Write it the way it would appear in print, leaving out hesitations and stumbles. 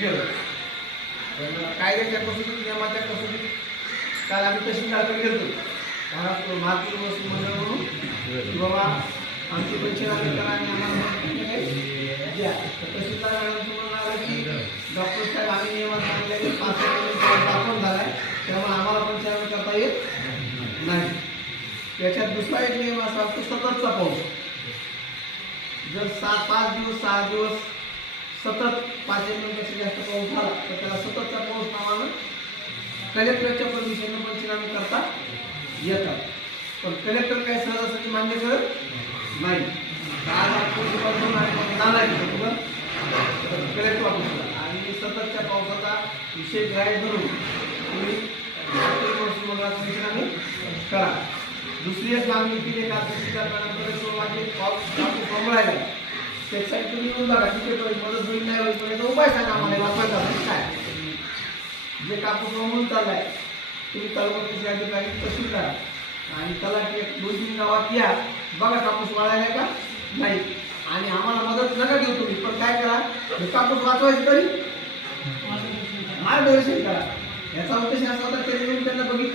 गेलो. पण कायद्याच्या कसोटीत नियमाच्या कसोटीत काल आम्ही तहसीलदारकडे गेलो. महाराष्ट्र महसूल मंडळ म्हणून की बाबा आमची पंचनामे करा आणि आम्हाला द्या. तहसीलदार म्हणून आलं की डॉक्टर साहेब आम्ही नियमात सांगितलं की 5 दाखवून झाला आहे, त्यामुळे आम्हाला पंचनामे करता येत नाही. त्याच्यात दुसरा एक नियम असा असतो सततचा पाऊस. जर 5 दिवस 6 दिवस सतत 5 मिनिटापेक्षा जास्त पाऊस झाला तर त्याला सततचा पाऊस नावानं कलेक्टरच्या परमिशननं पंचनामे करता येतात. पण कलेक्टर काय सहजासहजी मान्य करत नाही. आज कलेक्टर ऑफिसला आणि सततच्या पावसाचा विषय ग्राह्य धरून तुम्ही पंचनामे करा. दुसरी एक मागणी केली का माझे पाऊस कापूस कमळायला त्यासाठी तुम्ही येऊन बघा तिथे मदत होईल नाही होईल उपाय सांगा आम्हाला वाचवायचा काय. जे कापूस कमळून चाललाय तुम्ही तालुक्याचे अधिकारी तहसीलदार आणि तलाठी 2-3 गावात या बघा कापूस वाळायला का नाही आणि आम्हाला मदत नका देऊ तुम्ही, पण काय करा हे कापूस वाचवायचं तरी मार्गदर्शन करा. याचा उद्देश असा होता तरी येऊन त्यांना बघितलं